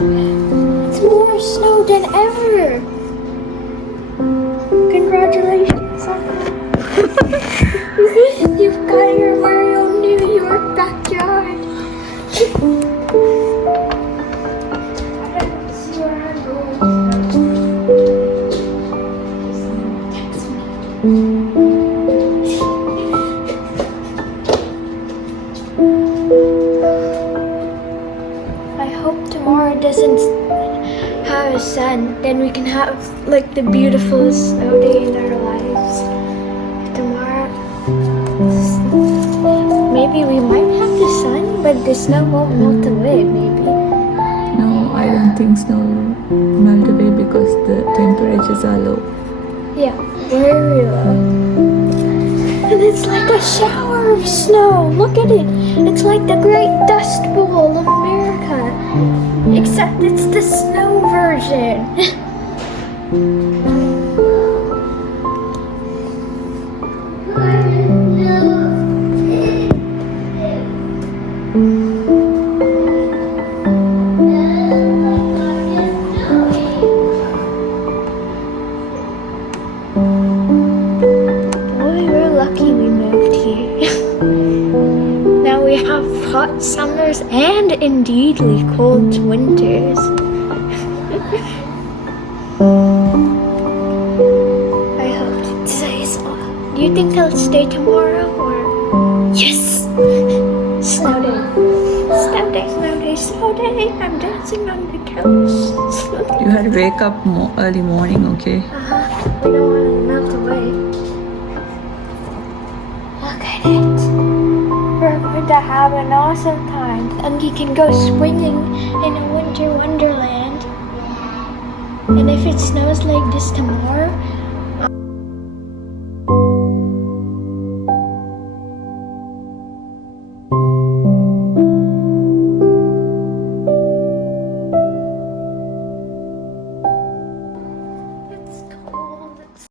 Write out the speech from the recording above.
It's more snow than ever. Congratulations. You've got your Mario New York backyard. I hope tomorrow doesn't have a sun, then we can have like the beautiful snow day in our lives. Tomorrow, maybe we might have the sun, but the snow won't melt away, maybe. No, I don't think snow will melt away because the temperatures are low. Yeah, very low. And it's like a shower of snow. Look at it. It's like the Great Dust Bowl of America. Except it's the snow version. Boy, we're lucky we moved here. Now we have hot summers and indeedly cold winters. I hope it stays on. Do you think I'll stay tomorrow or? Yes! Snow day. Snow day, snow day, snow day. I'm dancing on the couch. You had to wake up early morning, okay? We don't want to melt away. Look at it. We're going to have an awesome time. And you can go swinging in a winter wonderland. And if it snows like this tomorrow,